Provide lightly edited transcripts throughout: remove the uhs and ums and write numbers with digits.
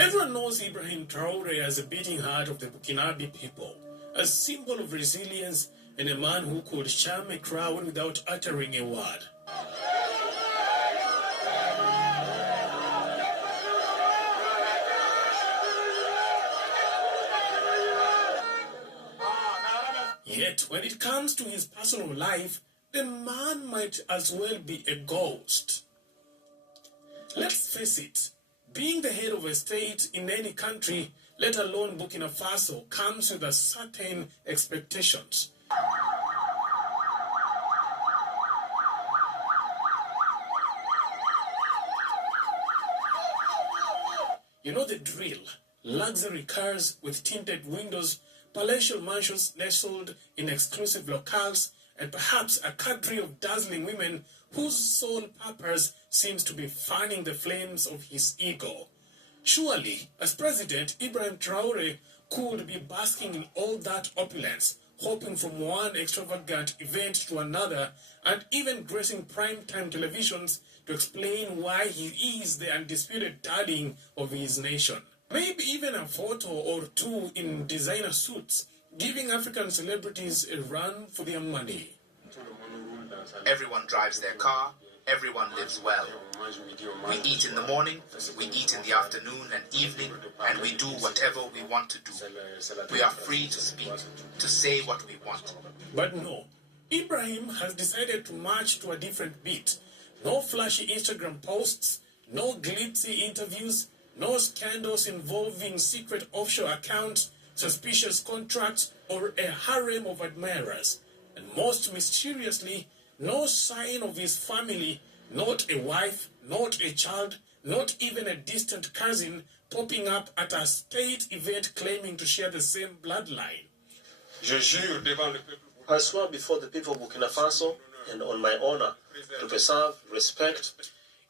Everyone knows Ibrahim Traoré as a beating heart of the Burkinabe people, a symbol of resilience and a man who could charm a crowd without uttering a word. Yet, when it comes to his personal life, the man might as well be a ghost. Let's face it, being the head of a state in any country, let alone Burkina Faso, comes with a certain expectations. You know the drill. Luxury cars with tinted windows, palatial mansions nestled in exclusive locales, and perhaps a cadre of dazzling women whose sole purpose seems to be fanning the flames of his ego. Surely, as president, Ibrahim Traoré could be basking in all that opulence, hopping from one extravagant event to another, and even gracing prime-time televisions to explain why he is the undisputed darling of his nation. Maybe even a photo or two in designer suits, giving African celebrities a run for their money. Everyone drives their car, everyone lives well. We eat in the morning, we eat in the afternoon and evening, and we do whatever we want to do. We are free to speak, to say what we want. But no, Ibrahim has decided to march to a different beat. No flashy Instagram posts, no glitzy interviews, no scandals involving secret offshore accounts, suspicious contracts, or a harem of admirers. And most mysteriously, no sign of his family, not a wife, not a child, not even a distant cousin popping up at a state event claiming to share the same bloodline. I swear before the people of Burkina Faso and on my honor to preserve, respect.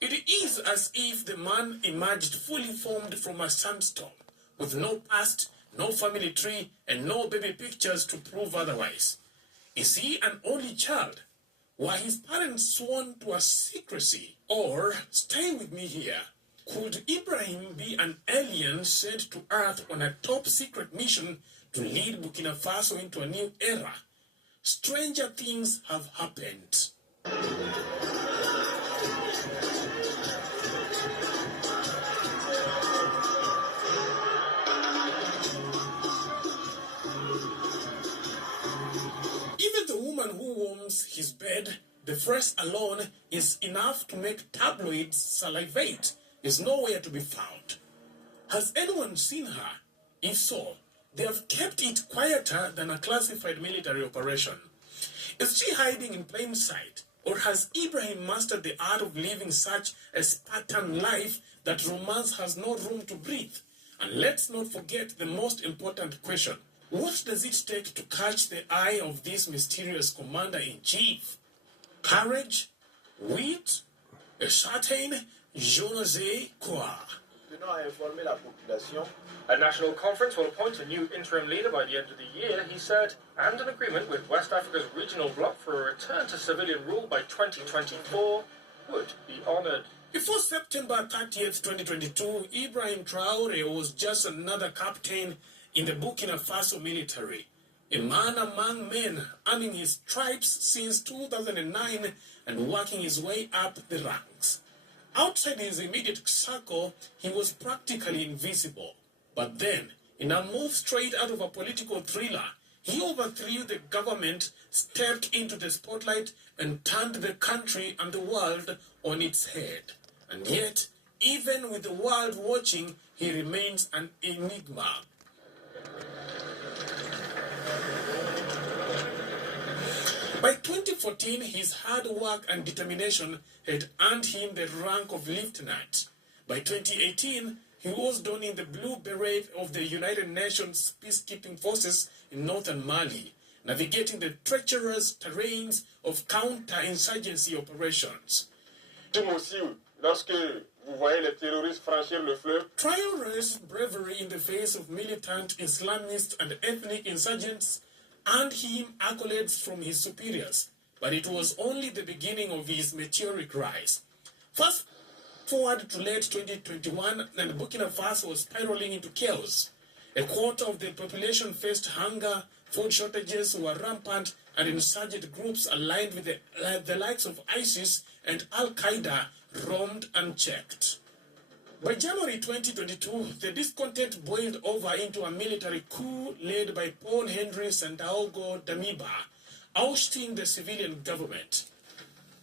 It is as if the man emerged fully formed from a sandstorm, with no past, no family tree, and no baby pictures to prove otherwise. Is he an only child? Were his parents sworn to a secrecy? Or, stay with me here, could Ibrahim be an alien sent to Earth on a top-secret mission to lead Burkina Faso into a new era? Stranger things have happened. Even the woman who warms his bed, the phrase alone is enough to make tabloids salivate, is nowhere to be found. Has anyone seen her? If so, they have kept it quieter than a classified military operation. Is she hiding in plain sight? Or has Ibrahim mastered the art of living such a Spartan life that romance has no room to breathe? And let's not forget the most important question. What does it take to catch the eye of this mysterious commander-in-chief? Courage? Wit? A certain je ne sais quoi? A national conference will appoint a new interim leader by the end of the year, he said, and an agreement with West Africa's regional bloc for a return to civilian rule by 2024 would be honoured. Before September 30th, 2022, Ibrahim Traoré was just another captain in the Burkina Faso military, a man among men, earning his stripes since 2009 and working his way up the ranks. Outside his immediate circle, he was practically invisible. But then, in a move straight out of a political thriller, he overthrew the government, stepped into the spotlight, and turned the country and the world on its head. And yet, even with the world watching, he remains an enigma. By 2014, his hard work and determination had earned him the rank of lieutenant. By 2018, he was donning the blue beret of the United Nations peacekeeping forces in northern Mali, navigating the treacherous terrains of counter-insurgency operations. Traoré's bravery in the face of militant Islamists and ethnic insurgents earned him accolades from his superiors, but it was only the beginning of his meteoric rise. First, Forward to late 2021, and Burkina Faso was spiraling into chaos. A quarter of the population faced hunger, food shortages were rampant, and insurgent groups aligned with the likes of ISIS and Al-Qaeda roamed unchecked. By January 2022, the discontent boiled over into a military coup led by Paul Henry Sandaogo Damiba, ousting the civilian government.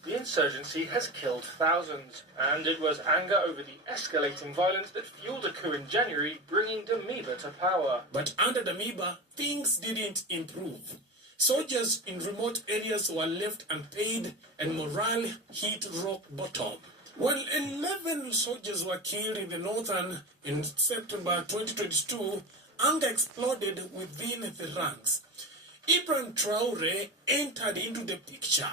The insurgency has killed thousands, and it was anger over the escalating violence that fueled a coup in January, bringing Damiba to power. But under Damiba, things didn't improve. Soldiers in remote areas were left unpaid, and morale hit rock bottom. Well, 11 soldiers were killed in the northern in September 2022. Anger exploded within the ranks. Ibrahim Traoré entered into the picture.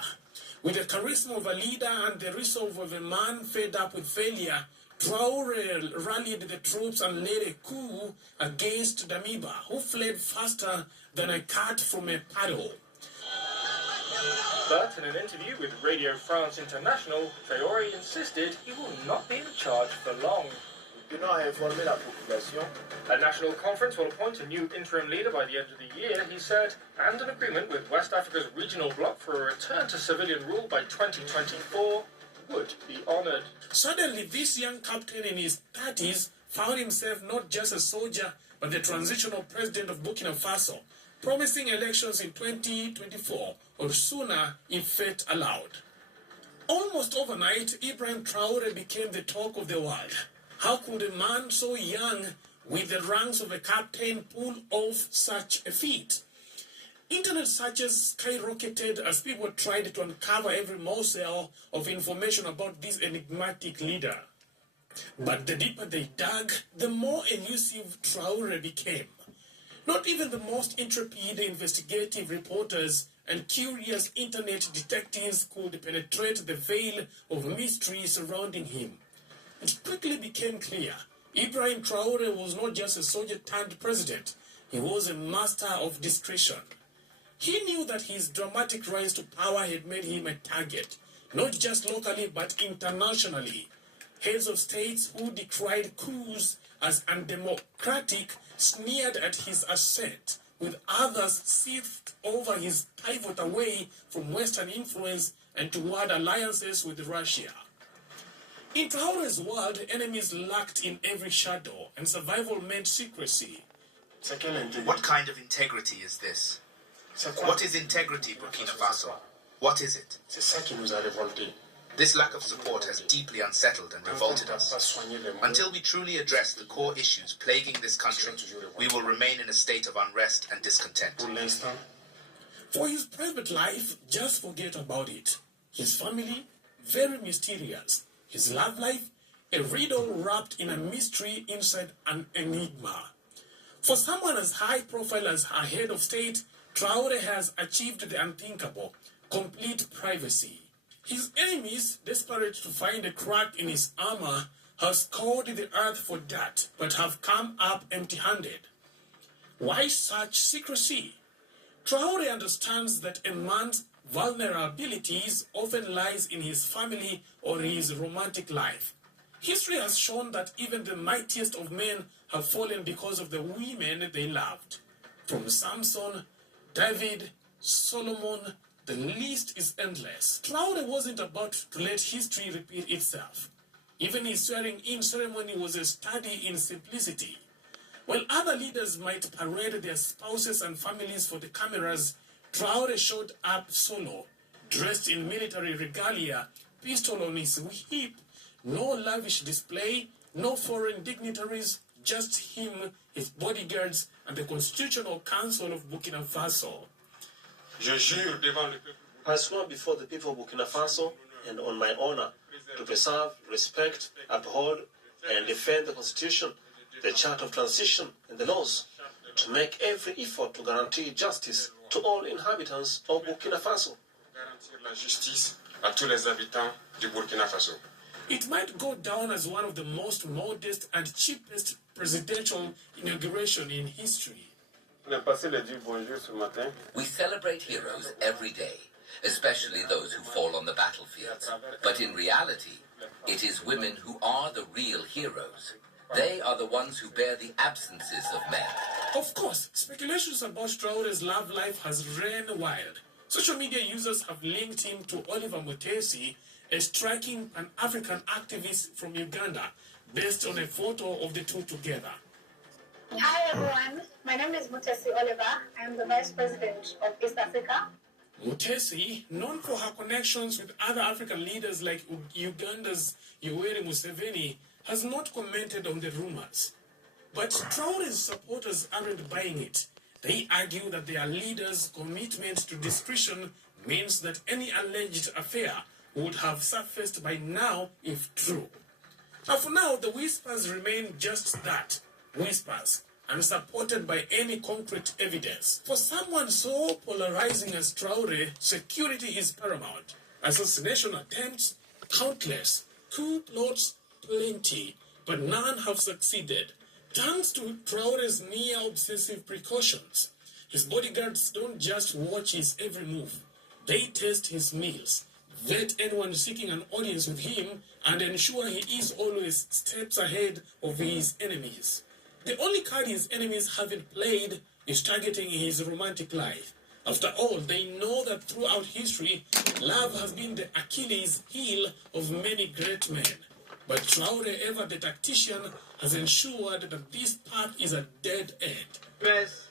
With the charisma of a leader and the resolve of a man fed up with failure, Traoré rallied the troops and led a coup against Damiba, who fled faster than a cat from a paddle. But in an interview with Radio France International, Traoré insisted he will not be in charge for long. A national conference will appoint a new interim leader by the end of the year, he said, and an agreement with West Africa's regional bloc for a return to civilian rule by 2024 would be honoured. Suddenly, this young captain in his 30s found himself not just a soldier, but the transitional president of Burkina Faso, promising elections in 2024 or sooner if fate allowed. Almost overnight, Ibrahim Traoré became the talk of the world. How could a man so young with the ranks of a captain pull off such a feat? Internet searches skyrocketed as people tried to uncover every morsel of information about this enigmatic leader. But the deeper they dug, the more elusive Traoré became. Not even the most intrepid investigative reporters and curious internet detectives could penetrate the veil of mystery surrounding him. It quickly became clear Ibrahim Traoré was not just a soldier turned president, he was a master of discretion. He knew that his dramatic rise to power had made him a target, not just locally but internationally. Heads of states who decried coups as undemocratic sneered at his ascent, with others seethed over his pivot away from Western influence and toward alliances with Russia. In Traoré's world, enemies lurked in every shadow, and survival meant secrecy. What kind of integrity is this? What is integrity, Burkina Faso? What is it? This lack of support has deeply unsettled and revolted us. Until we truly address the core issues plaguing this country, we will remain in a state of unrest and discontent. For his private life, just forget about it. His family, very mysterious. His love life, a riddle wrapped in a mystery inside an enigma. For someone as high profile as our head of state, Traoré has achieved the unthinkable, complete privacy. His enemies, desperate to find a crack in his armor, have scoured the earth for dirt, but have come up empty-handed. Why such secrecy? Traoré understands that a man's vulnerabilities often lies in his family or his romantic life. History has shown that even the mightiest of men have fallen because of the women they loved. From Samson, David, Solomon, the list is endless. Traoré wasn't about to let history repeat itself. Even his swearing-in ceremony was a study in simplicity. While other leaders might parade their spouses and families for the cameras, Traoré showed up solo, dressed in military regalia, pistol on his hip, no lavish display, no foreign dignitaries, just him, his bodyguards, and the Constitutional Council of Burkina Faso. I swear before the people of Burkina Faso and on my honor to preserve, respect, uphold, and defend the Constitution, the Charter of Transition, and the laws, to make every effort to guarantee justice to all inhabitants of Burkina Faso. It might go down as one of the most modest and cheapest presidential inauguration in history. We celebrate heroes every day, especially those who fall on the battlefield. But in reality, It is women who are the real heroes. They are the ones who bear the absences of men. Of course, speculations about Traoré's love life has ran wild. Social media users have linked him to Oliver Mutesi, a striking Pan-African activist from Uganda, based on a photo of the two together. Hi everyone, my name is Mutesi Oliver. I am the Vice President of East Africa. Mutesi, known for her connections with other African leaders like Uganda's Yoweri Museveni, has not commented on the rumors. But Traoré's supporters aren't buying it. They argue that their leader's commitment to discretion means that any alleged affair would have surfaced by now if true. Now for now, the whispers remain just that, whispers, unsupported by any concrete evidence. For someone so polarizing as Traoré, security is paramount. Assassination attempts, countless. Coup plots, plenty. But none have succeeded. Thanks to Traoré's near-obsessive precautions, his bodyguards don't just watch his every move. They test his meals, vet anyone seeking an audience with him, and ensure he is always steps ahead of his enemies. The only card his enemies haven't played is targeting his romantic life. After all, they know that throughout history, love has been the Achilles heel of many great men. But Traoré, ever the tactician, has ensured that this path is a dead end. Yes,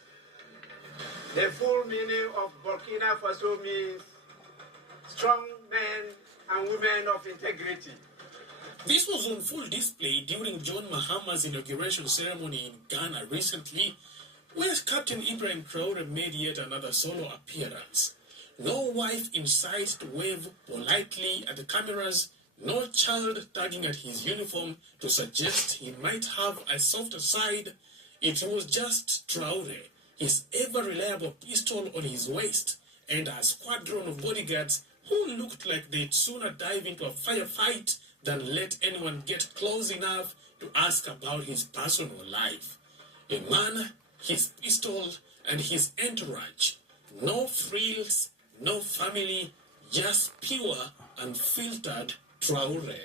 the full meaning of Burkina Faso means strong men and women of integrity. This was on full display during John Mahama's inauguration ceremony in Ghana recently, where Captain Ibrahim Traoré made yet another solo appearance. No wife in sight to wave politely at the cameras, no child tugging at his uniform to suggest he might have a softer side. It was just Traoré, his ever-reliable pistol on his waist, and a squadron of bodyguards who looked like they'd sooner dive into a firefight than let anyone get close enough to ask about his personal life. A man, his pistol, and his entourage. No frills, no family, just pure, unfiltered Traoré.